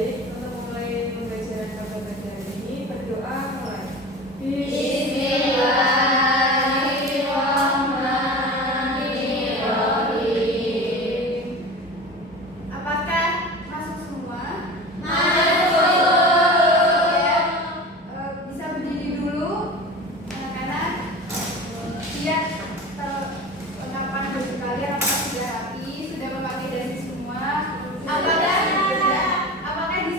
Baik, untuk memulai pembelajaran pada pelajaran ini, berdoa mulai. Bismillahirrahmanirrahim. Apakah masuk semua? Ya, bisa berdiri dulu, anak-anak. Lihat perlengkapan baju kalian apakah sudah rapi, sudah memakai dasi semua? Apakah di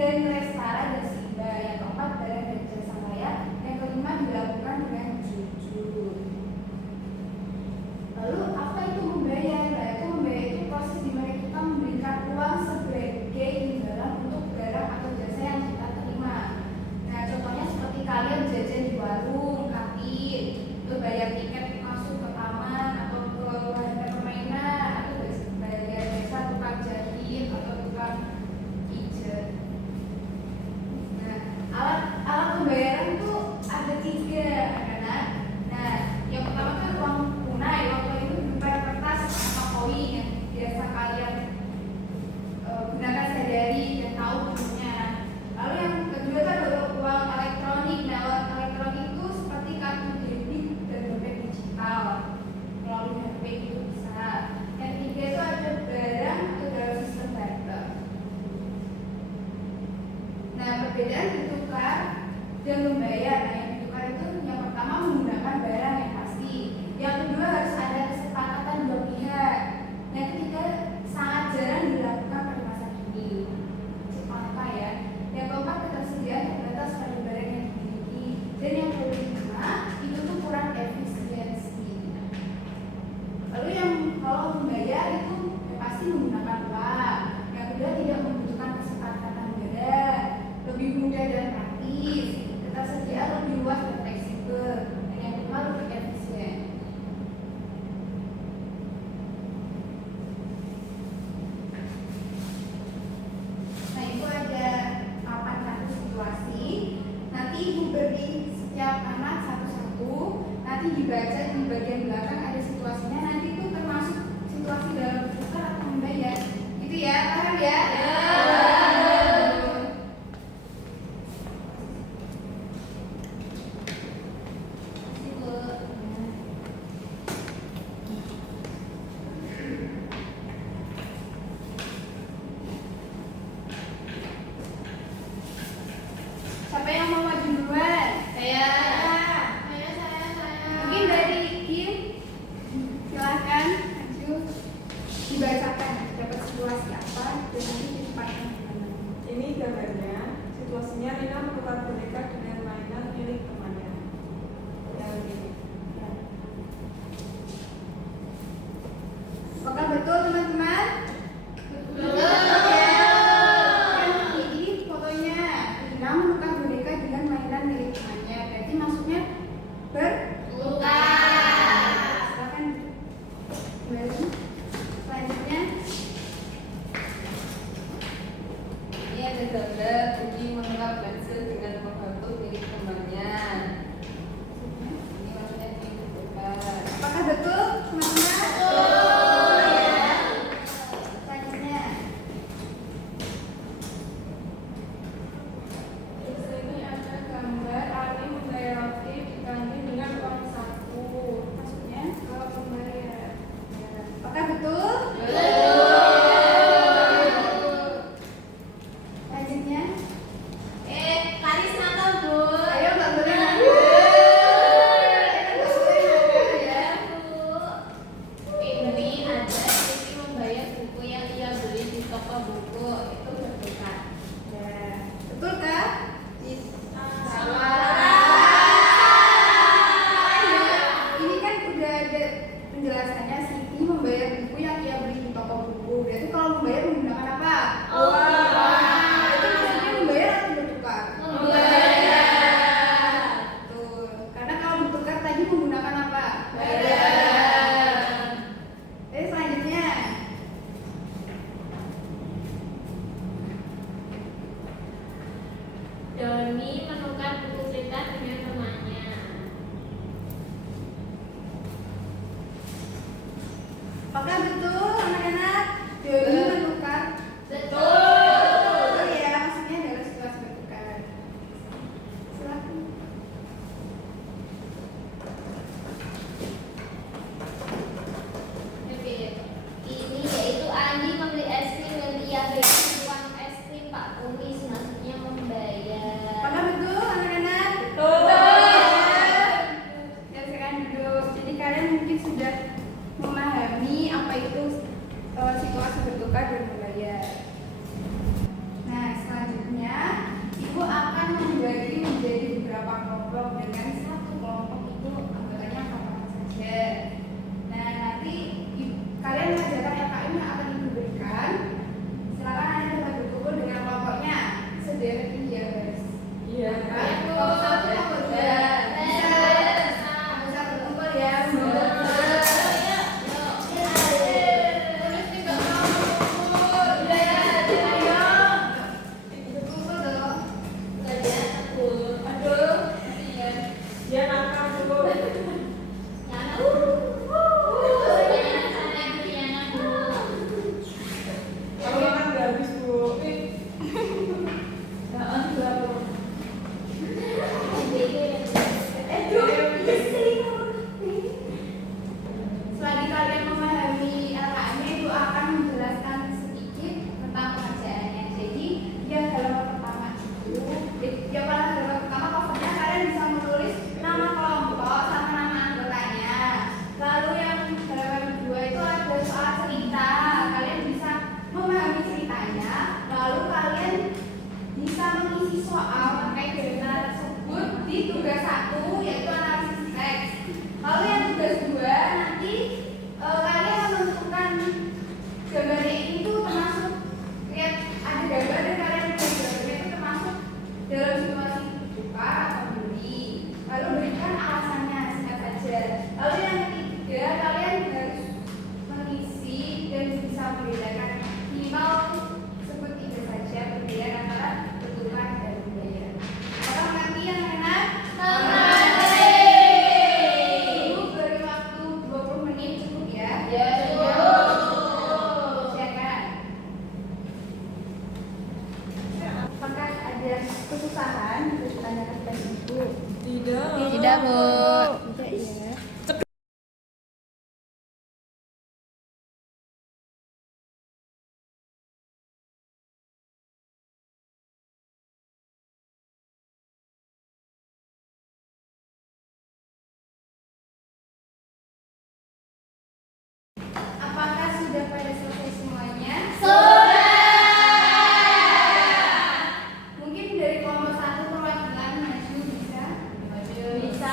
ketiga nilai setara dan seimbang. Yang keempat barang dan jasa layak. Yang kelima dilakukan dengan jujur. Lalu apa itu membayar? Nah, itu membayar itu proses di mana kita memberikan uang sebagai imbalan untuk barang atau jasa yang kita terima. Nah, contohnya seperti kalian jajan di warung, kantin, itu bayar tiket masuk ke taman atau ke wahana permainan, atau bayar jasa tukang jahit atau tukang pijat. Nah, alat pembayaran itu ada 3 anak. Nah, yang pertama kan uang tunai. Uang tunai itu berupa kertas atau koin yang biasa kalian gunakan sehari-hari dan tahu bentuknya. Lalu yang kedua itu adalah uang elektronik. Nah, uang elektronik itu seperti kartu debit dan dompet digital. Melalui HP itu bisa. Yang ketiga itu ada barang atau dalam sistem barter. Nah, perbedaan bertukar dan membayar. Nah, yang bertukar itu yang pertama menggunakan barang yang pasti. Yang kedua harus ada kesepakatan dua pihak. Yang ketiga sangat jarang dilakukan pada masa kini. Langka ya. Yang keempat ketersediaan terbatas pada barang yang dimiliki. Dan yang kelima itu tuh kurang efisiensi. Lalu yang kalau membayar itu ya pasti menggunakan uang. Yang kedua tidak membutuhkan kesepakatan barang, lebih mudah dan praktis, ketersediaan lebih luas dan fleksibel, dan yang kelima lebih efisien. Nah, itu ada 8 kasus situasi. Nanti ibu beri setiap anak satu-satu. Nanti dibaca di bagian belakang ada situasinya. Nanti itu termasuk situasi dalam bertukar atau membayar. Gitu ya, paham ya? Siapa yang mau maju duluan? Saya. Mungkin dari Kim, silahkan maju. Dibacakan dapat situasi apa dan nanti dicepatkan gimana. Ini gambarnya, situasinya Rina menukar boneka dengan mainan milik temannya. Yang ini. Apakah betul teman-teman? Betul. Ini fotonya Rina menukar boneka dengan mainan milik temannya. Berarti maksudnya bertukar. Silakan kembali. Selanjutnya. Ini ada gambar Budi menukar pensil dengan pembantu milik temannya. Ini maksudnya ditukar. Apakah betul teman-teman? Betul ya. Selanjutnya. Di sini ada gambar Ali membayar roti di kantin dengan uang saku. Maksudnya Kalau membayar. apakah betul? Betul. Selanjutnya. Karis nonton, Bu. Ayo Mbak Gurih. Mbak Gurih ya. Ini ada Siti membayar buku yang ia beli di toko buku. Itu bertukar. Ya. Betul kah? Salah. Ini kan udah ada penjelasannya. Siti membayar buku yang ia beli di toko buku. Berarti kalau membayar menggunakan apa? Uang. Itu maksudnya membayar atau bertukar? Betul. Karena kalau bertukar tadi menggunakan apa? Jadi selanjutnya. Doni menukar buku cerita dengan temannya. Apakah betul anak-anak? Doni menukar. Betul. Betul ya, maksudnya adalah situasi bertukar. Silakan. Ini yaitu Andi membeli es krim dan ia beri uang es krim Pak Kumis, maksudnya membayar. Apakah ada kesusahan harus ditanyakan pada ibu. Tidak. Tidak, Bu. Tidak ya. Apakah sudah pada selesai semuanya? Mungkin dari kelompok 1 perwakilan maju bisa? Bisa.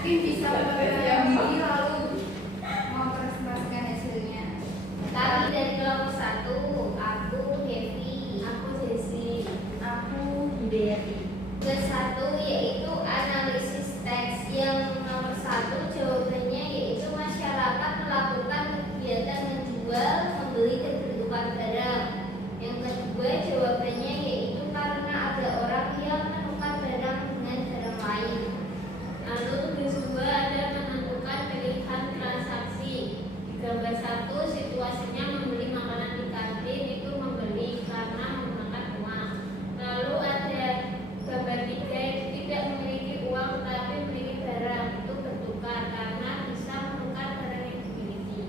Mungkin bisa memperkenalkan diri lalu mempresentasikan hasilnya. Kami dari kelompok 1, aku Devi, Aku Desi. aku Hidayati. Ke-1 yaitu analisis teks. Yang nomor 1 jawabannya yaitu masyarakat melakukan kegiatan menjual, membeli dan bertukar barang. Yang kedua jawabannya yaitu karena ada orang yang menukar barang dengan barang lain. Lalu tugas 2 ada menentukan pilihan transaksi. Di gambar 1 situasinya membeli makanan di kantin itu membeli karena menggunakan uang. Lalu ada gambar 3 itu tidak memiliki uang tetapi memiliki barang itu bertukar karena bisa menukar barang yang dimiliki.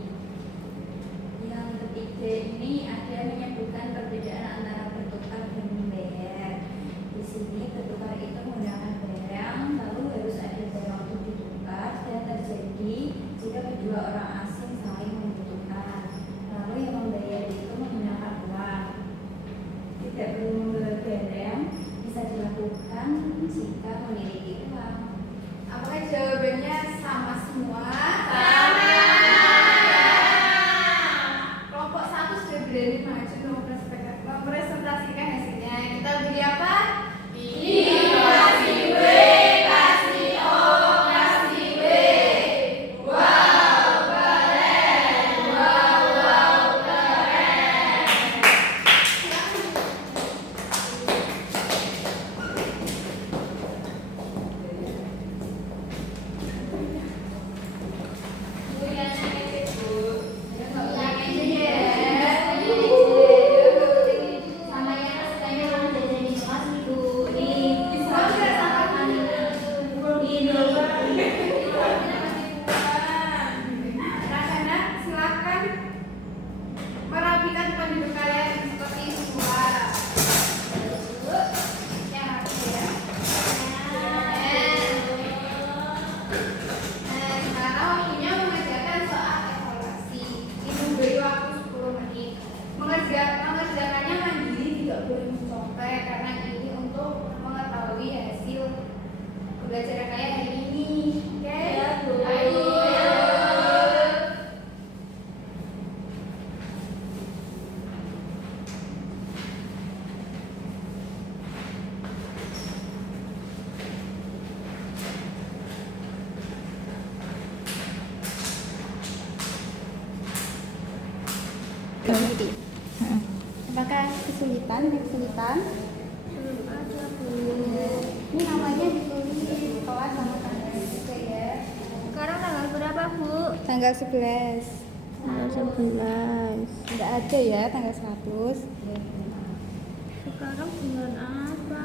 Yang ketiga ini ada menyebutkan perbedaan antara bertukar dan membayar. Di sini bertukar itu menggunakan barang, lalu harus ada barang untuk ditukar dan terjadi jika kedua orang asing saling membutuhkan. Lalu yang membayar itu menggunakan uang. Tidak perlu membawa barang, bisa dilakukan jika memiliki uang. Apakah jawabannya sama semua? Kelompok 1 sudah berani maju mempresentasikan hasilnya. Kita beri apa? Kasih W, kasih O, kasih W. Wow, keren. Wow, keren. Bu yang negatif, Bu. Sama yang rasanya kan jajan di kelas nih, Bu. Rasana, silakan merapikan penduduk kalian seperti semula. Yang rapi ya. Sekarang waktunya mengerjakan soal evaluasi. Ibu beri waktu 10 menit. Mengerjakannya mandiri, tidak boleh mencontek karena ini untuk mengetahui hasil pembelajaran kalian hari ini. Oke? Ya, Bu. Ayo. Apakah kesulitan? Ini namanya ditulis kelas sama tanggal juga ya. Sekarang tanggal berapa, Bu? Tanggal 11. Tanggal 11. Tidak ada ya tanggal 100. Sekarang bulan apa?